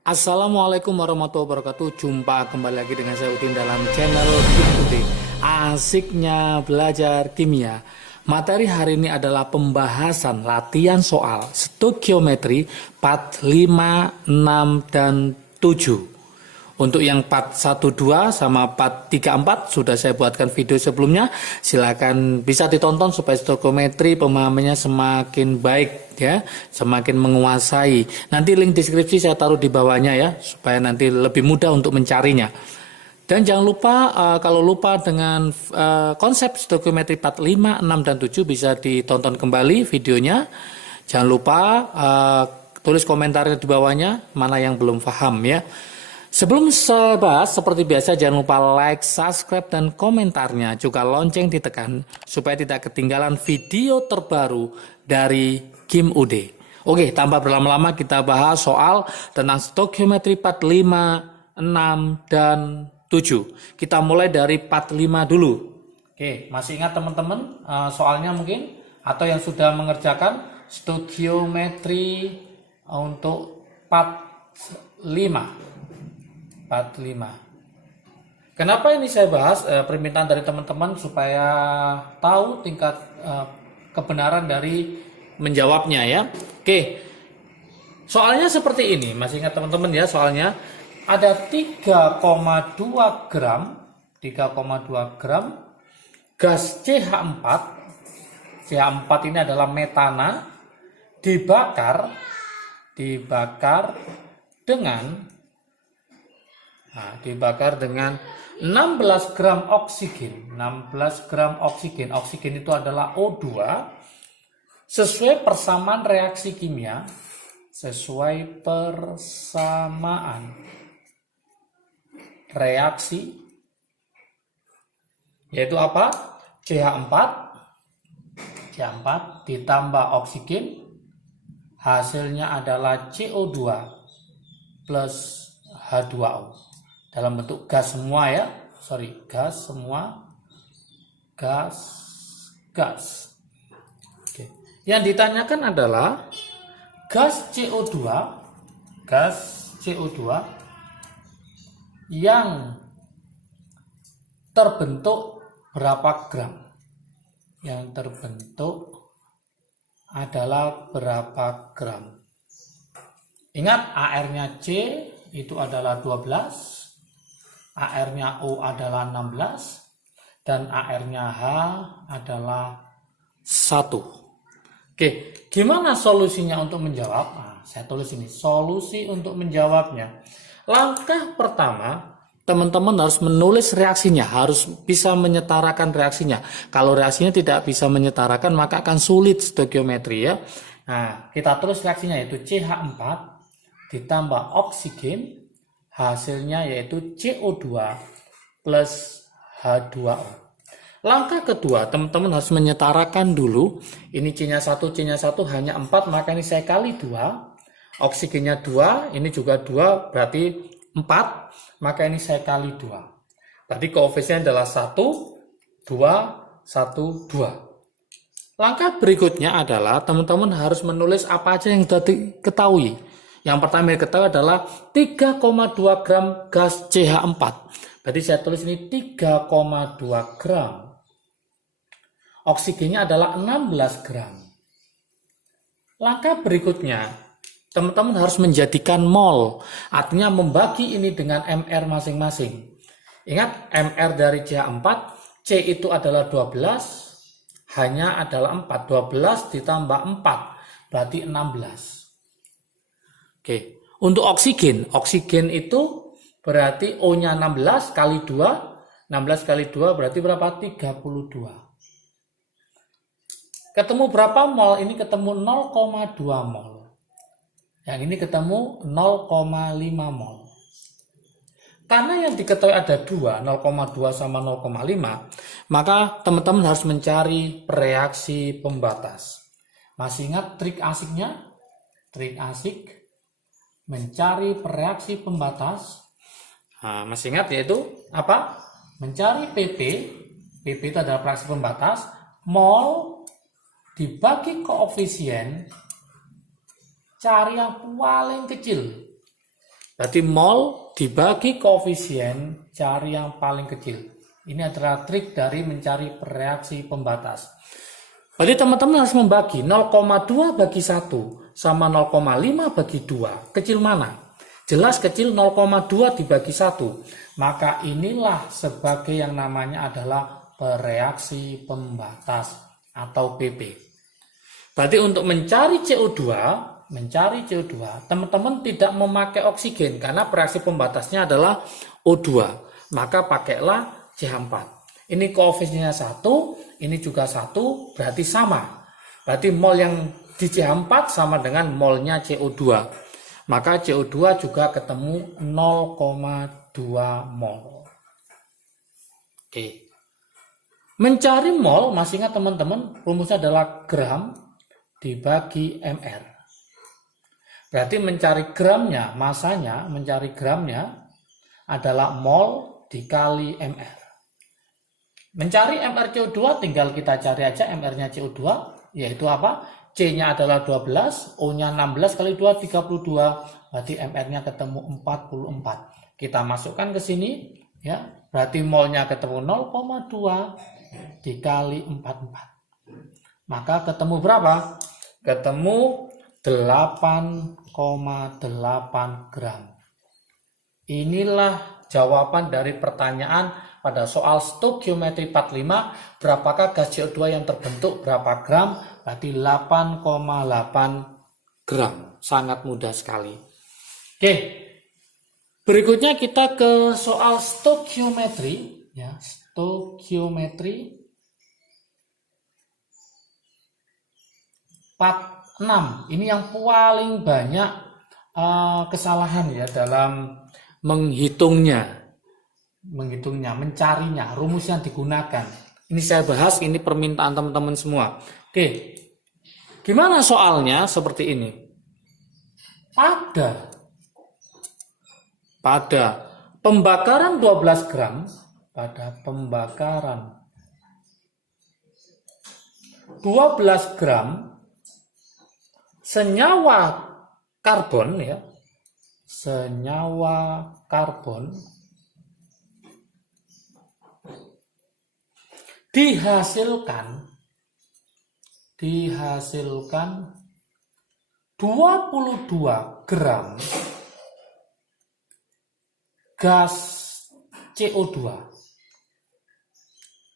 Assalamualaikum warahmatullahi wabarakatuh. Jumpa kembali lagi dengan saya Udin dalam channel Kim Udin. Asiknya belajar kimia. Materi hari ini adalah pembahasan latihan soal stoikiometri part 5, 6, dan 7. Untuk yang part 1, 2 sama part 3, 4 sudah saya buatkan video sebelumnya. Silakan bisa ditonton supaya stoikiometri pemahamannya semakin baik ya, semakin menguasai. Nanti link deskripsi saya taruh di bawahnya ya, supaya nanti lebih mudah untuk mencarinya. Dan jangan lupa kalau lupa dengan konsep stoikiometri part 5, 6, dan 7 bisa ditonton kembali videonya. Jangan lupa tulis komentarnya di bawahnya mana yang belum paham ya. Sebelum saya bahas, seperti biasa jangan lupa like, subscribe, dan komentarnya. Juga lonceng ditekan supaya tidak ketinggalan video terbaru dari Kim UD. Oke, tanpa berlama-lama kita bahas soal tentang stoikiometri part 5, 6, dan 7. Kita mulai dari part 5 dulu. Oke, masih ingat teman-teman soalnya mungkin? Atau yang sudah mengerjakan stoikiometri untuk part 5. Part 5. Kenapa ini saya bahas permintaan dari teman-teman supaya tahu tingkat kebenaran dari menjawabnya ya. Oke. Soalnya seperti ini, masih ingat teman-teman ya, soalnya ada 3,2 gram gas CH4. CH4 ini adalah metana dibakar dengan 16 gram oksigen. 16 gram oksigen. Oksigen itu adalah O2. Sesuai persamaan reaksi kimia. Sesuai persamaan reaksi. Yaitu apa? CH4 ditambah oksigen. Hasilnya adalah CO2 plus H2O. Dalam bentuk gas semua ya, gas semua, gas. Oke. Yang ditanyakan adalah gas CO2 yang terbentuk berapa gram? Yang terbentuk adalah berapa gram? Ingat AR-nya C itu adalah 12. AR-nya O adalah 16 dan AR-nya H adalah 1. Oke, gimana solusinya untuk menjawab? Nah, saya tulis ini, solusi untuk menjawabnya. Langkah pertama, teman-teman harus menulis reaksinya, harus bisa menyetarakan reaksinya. Kalau reaksinya tidak bisa menyetarakan, maka akan sulit stoikiometri ya. Nah, kita tulis reaksinya yaitu CH4 ditambah oksigen. Hasilnya yaitu CO2 plus H2O. Langkah kedua, teman-teman harus menyetarakan dulu. Ini C-nya 1 hanya 4, maka ini saya kali 2. Oksigennya 2, ini juga 2, berarti 4. Maka ini saya kali 2. Berarti koefisien adalah 1, 2, 1, 2. Langkah berikutnya adalah teman-teman harus menulis apa aja yang sudah diketahui. Yang pertama yang diketahui adalah 3,2 gram gas CH4. Berarti saya tulis ini 3,2 gram. Oksigennya adalah 16 gram. Langkah berikutnya, teman-teman harus menjadikan mol. Artinya membagi ini dengan MR masing-masing. Ingat MR dari CH4, C itu adalah 12, hanya adalah 4. 12 ditambah 4, berarti 16. Oke, untuk oksigen itu berarti O-nya 16 kali 2, 16 kali 2 berarti berapa? 32. Ketemu berapa mol? Ini ketemu 0,2 mol. Yang ini ketemu 0,5 mol. Karena yang diketahui ada 2, 0,2 sama 0,5, maka teman-teman harus mencari reaksi pembatas. Masih ingat trik asiknya? Trik asik mencari reaksi pembatas. Nah, masih ingat yaitu apa? Mencari PP. PP itu adalah reaksi pembatas. Mol dibagi koefisien. Cari yang paling kecil. Berarti mol dibagi koefisien, cari yang paling kecil. Ini adalah trik dari mencari reaksi pembatas. Berarti teman-teman harus membagi 0,2 bagi 1 sama 0,5 bagi 2. Kecil mana? Jelas kecil 0,2 dibagi 1. Maka inilah sebagai yang namanya adalah reaksi pembatas atau PP. Berarti untuk mencari CO2, teman-teman tidak memakai oksigen karena reaksi pembatasnya adalah O2. Maka pakailah CH4. Ini koefisiennya 1, ini juga 1, berarti sama. Berarti mol yang di CH4 sama dengan molnya CO2. Maka CO2 juga ketemu 0,2 mol. Oke. Mencari mol, masih ingat teman-teman, rumusnya adalah gram dibagi mr. Berarti mencari gramnya, masanya, mencari gramnya adalah mol dikali mr. Mencari mr CO2 tinggal kita cari aja mr-nya CO2, yaitu apa? C-nya adalah 12, O-nya 16 kali 2, 32, berarti mr-nya ketemu 44. Kita masukkan ke sini, ya, berarti molnya ketemu 0,2 dikali 44. Maka ketemu berapa? Ketemu 8,8 gram. Inilah jawaban dari pertanyaan pada soal stoikiometri 45, berapakah gas CO2 yang terbentuk berapa gram? Berarti 8,8 gram. Sangat mudah sekali. Oke. Berikutnya kita ke soal stoikiometri, ya, stoikiometri 46. Ini yang paling banyak kesalahan ya dalam mencarinya, rumus yang digunakan. Ini saya bahas, ini permintaan teman-teman semua. Oke, gimana soalnya? Seperti ini. Pada pembakaran 12 gram, pada pembakaran 12 gram senyawa karbon, ya, senyawa karbon dihasilkan 22 gram gas CO2.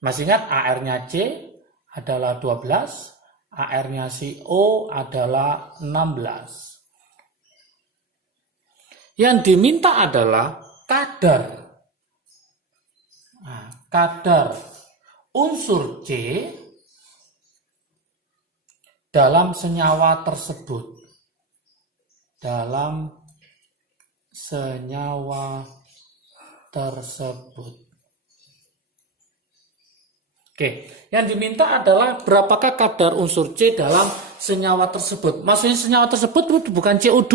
Masih ingat AR-nya C adalah 12, AR-nya CO adalah 16. Yang diminta adalah kadar unsur C dalam senyawa tersebut. Oke, yang diminta adalah berapakah kadar unsur C dalam senyawa tersebut. Maksudnya senyawa tersebut itu bukan CO2,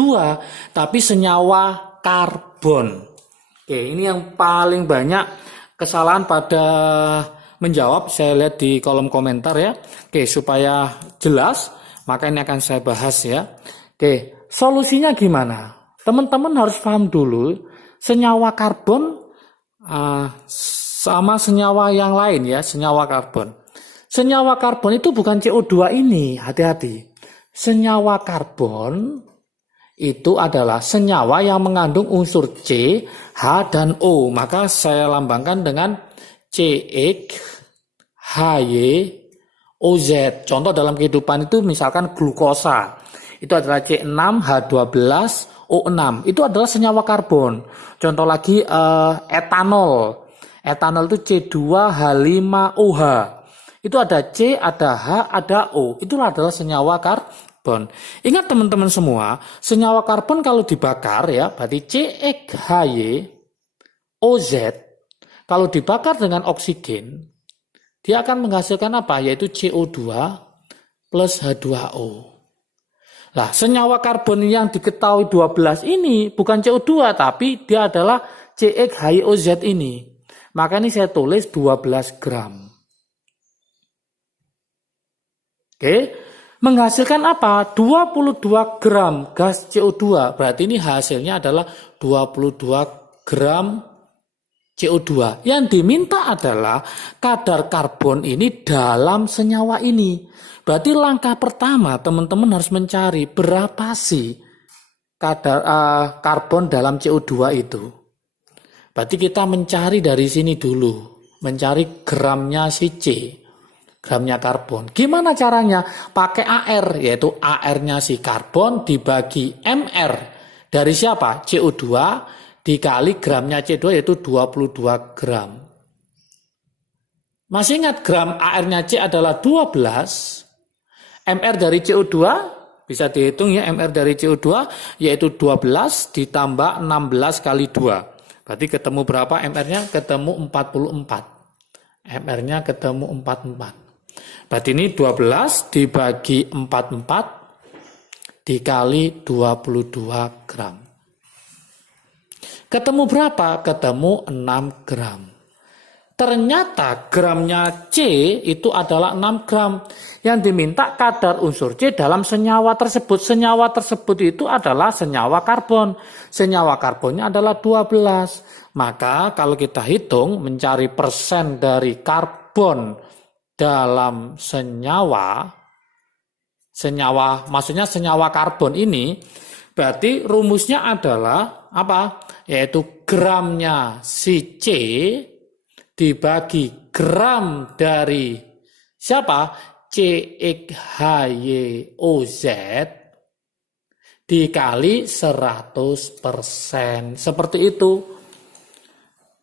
tapi senyawa karbon. Oke, ini yang paling banyak kesalahan pada menjawab. Saya lihat di kolom komentar ya. Oke, supaya jelas, maka ini akan saya bahas ya. Oke, solusinya gimana? Teman-teman harus paham dulu senyawa karbon sama senyawa yang lain ya, senyawa karbon. Senyawa karbon itu bukan CO2 ini, hati-hati. Senyawa karbon itu adalah senyawa yang mengandung unsur C, H, dan O. Maka saya lambangkan dengan CX, HY, OZ. Contoh dalam kehidupan itu misalkan glukosa. Itu adalah C6H12 O6. Itu adalah senyawa karbon. Contoh lagi etanol. Etanol itu C2H5OH. Itu ada C, ada H, ada O. Itulah adalah senyawa karbon. Ingat teman-teman semua, senyawa karbon kalau dibakar ya, berarti CXHY OZ. Kalau dibakar dengan oksigen, dia akan menghasilkan apa? Yaitu CO2 plus H2O. Nah, senyawa karbon yang diketahui 12 ini bukan CO2, tapi dia adalah CXHYOZ ini. Maka ini saya tulis 12 gram. Oke. menghasilkan apa? 22 gram gas CO2. Berarti ini hasilnya adalah 22 gram CO2. Yang diminta adalah kadar karbon ini dalam senyawa ini. Berarti langkah pertama teman-teman harus mencari berapa sih kadar karbon dalam CO2 itu. Berarti kita mencari dari sini dulu. Mencari gramnya si C. Gramnya karbon. Gimana caranya? Pakai AR, yaitu AR-nya si karbon dibagi MR. Dari siapa? CO2 dikali gramnya C2 yaitu 22 gram. Masih ingat gram AR-nya C adalah 12. MR dari CO2 bisa dihitung ya, MR dari CO2 yaitu 12 ditambah 16 kali 2. Berarti ketemu berapa MR-nya? Ketemu 44. MR-nya ketemu 44. Berarti ini 12 dibagi 44 dikali 22 gram. Ketemu berapa? Ketemu 6 gram. Ternyata gramnya C itu adalah 6 gram. Yang diminta kadar unsur C dalam senyawa tersebut. Senyawa tersebut itu adalah senyawa karbon. Senyawa karbonnya adalah 12. Maka kalau kita hitung mencari persen dari karbon dalam senyawa maksudnya senyawa karbon ini, berarti rumusnya adalah apa? Yaitu gramnya si C dibagi gram dari siapa? CXHYOZ dikali 100%. Seperti itu.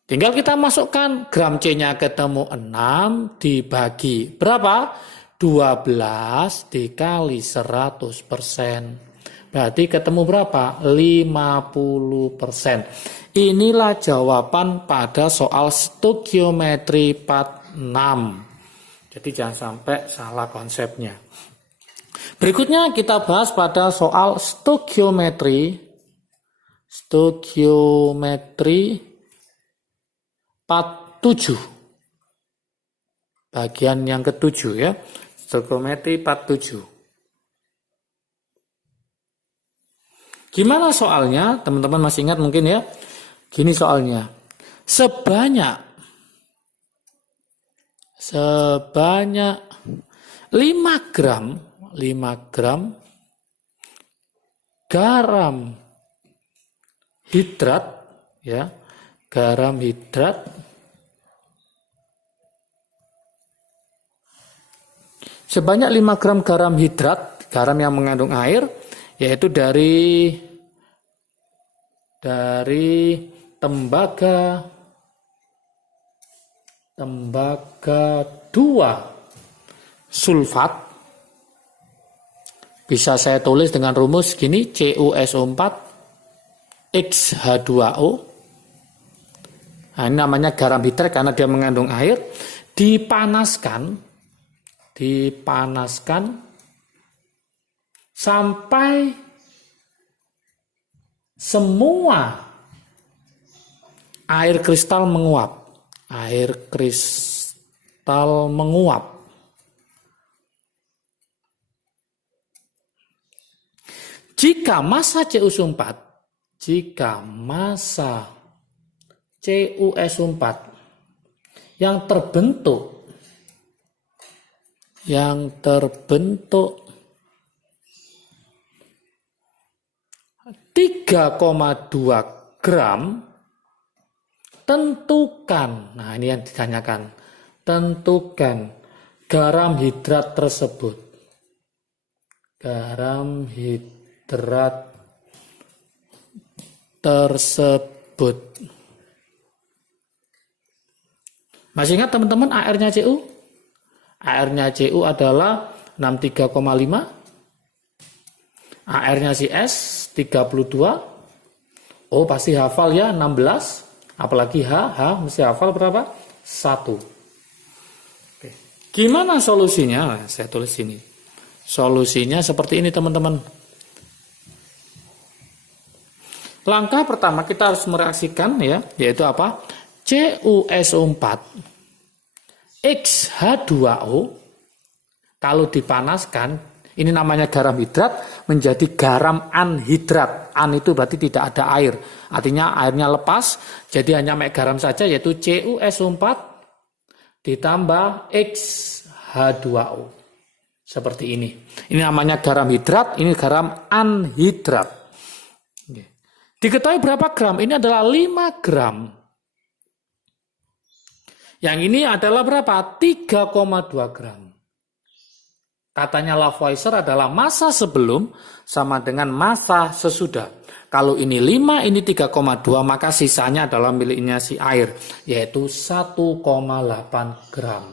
Tinggal kita masukkan gram C-nya ketemu 6 dibagi berapa? 12 dikali 100%. Berarti ketemu berapa? 50%. Inilah jawaban pada soal stoikiometri part 6. Jadi jangan sampai salah konsepnya. Berikutnya kita bahas pada soal stoikiometri part 7. Bagian yang ketujuh ya. Stoikiometri part 7. Gimana soalnya? Teman-teman masih ingat mungkin ya? Gini soalnya. Sebanyak 5 gram garam hidrat ya. Garam hidrat sebanyak 5 gram garam hidrat, garam yang mengandung air, yaitu dari tembaga 2 sulfat. Bisa saya tulis dengan rumus gini, CuSO4 XH2O. Nah, ini namanya garam hidrat karena dia mengandung air. Dipanaskan sampai semua air kristal menguap. Jika massa CuS4 yang terbentuk 3,2 gram, tentukan, nah ini yang ditanyakan, tentukan garam hidrat tersebut. Masih ingat teman-teman AR-nya CU? AR-nya CU adalah 63,5. AR-nya si S 32. Oh, pasti hafal ya 16. Apalagi H mesti hafal berapa? 1. Oke. Gimana solusinya? Nah, saya tulis sini. Solusinya seperti ini teman-teman. Langkah pertama kita harus mereaksikan ya, yaitu apa? CuSO4 XH2O kalau dipanaskan Ini namanya garam hidrat menjadi garam anhidrat. An itu berarti tidak ada air. Artinya airnya lepas, jadi hanya mek garam saja, yaitu CuSO4 ditambah X-H2O. Seperti ini. Ini namanya garam hidrat, ini garam anhidrat. Diketahui berapa gram? Ini adalah 5 gram. Yang ini adalah berapa? 3,2 gram. Katanya Lavoisier adalah massa sebelum sama dengan massa sesudah. Kalau ini 5, ini 3,2, maka sisanya adalah miliknya si air, yaitu 1,8 gram.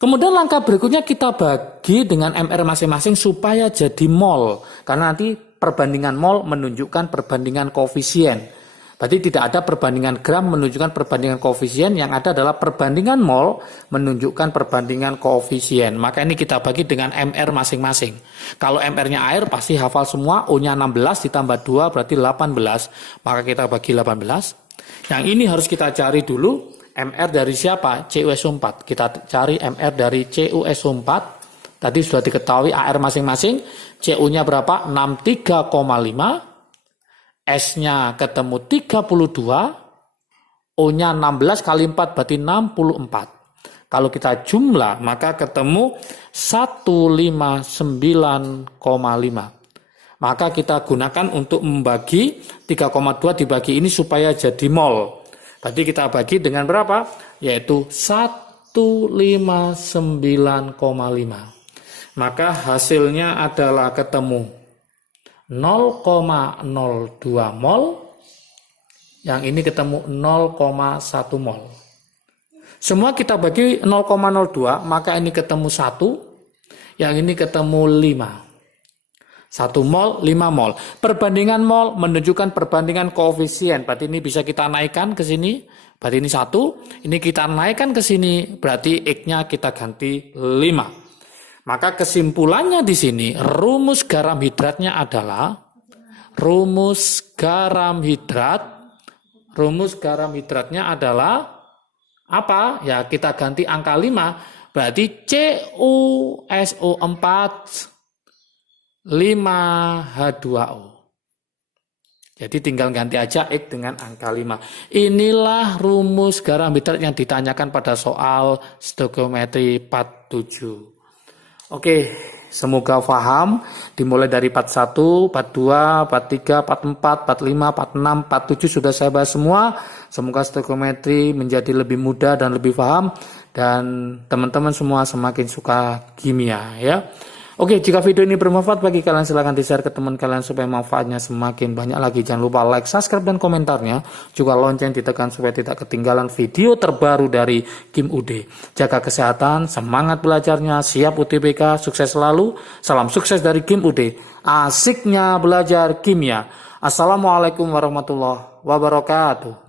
Kemudian langkah berikutnya kita bagi dengan MR masing-masing supaya jadi mol. Karena nanti perbandingan mol menunjukkan perbandingan koefisien. Berarti tidak ada perbandingan gram menunjukkan perbandingan koefisien, yang ada adalah perbandingan mol menunjukkan perbandingan koefisien. Maka ini kita bagi dengan MR masing-masing. Kalau MR-nya air pasti hafal semua, O-nya 16 ditambah 2 berarti 18. Maka kita bagi 18. Yang ini harus kita cari dulu MR dari siapa? CuSO4. Kita cari MR dari CuSO4. Tadi sudah diketahui AR masing-masing. CU-nya berapa? 63,5. S-nya ketemu 32, O-nya 16 kali 4 berarti 64. Kalau kita jumlah maka ketemu 159,5. Maka kita gunakan untuk membagi 3,2 dibagi ini supaya jadi mol. Berarti kita bagi dengan berapa? Yaitu 159,5. Maka hasilnya adalah ketemu 0,02 mol, yang ini ketemu 0,1 mol. Semua kita bagi 0,02, maka ini ketemu 1, yang ini ketemu 5. 1 mol, 5 mol. Perbandingan mol menunjukkan perbandingan koefisien, berarti ini bisa kita naikkan ke sini, berarti ini 1, ini kita naikkan ke sini, berarti X-nya kita ganti 5. Maka kesimpulannya di sini, rumus garam hidratnya adalah rumus garam hidratnya adalah apa? Ya, kita ganti angka 5, berarti CuSO4 5H2O. Jadi tinggal ganti aja X dengan angka 5. Inilah rumus garam hidrat yang ditanyakan pada soal stoikiometri part 7. Oke, semoga paham. Dimulai dari part 1, part 2, part 3, part 4, part 5, part 6, part 7 sudah saya bahas semua. Semoga stoikiometri menjadi lebih mudah dan lebih paham. Dan teman-teman semua semakin suka kimia ya. Oke, jika video ini bermanfaat bagi kalian, silahkan di-share ke teman kalian supaya manfaatnya semakin banyak lagi. Jangan lupa like, subscribe, dan komentarnya. Juga lonceng ditekan supaya tidak ketinggalan video terbaru dari Kim UD. Jaga kesehatan, semangat belajarnya, siap UTBK, sukses selalu. Salam sukses dari Kim UD. Asiknya belajar kimia. Assalamualaikum warahmatullahi wabarakatuh.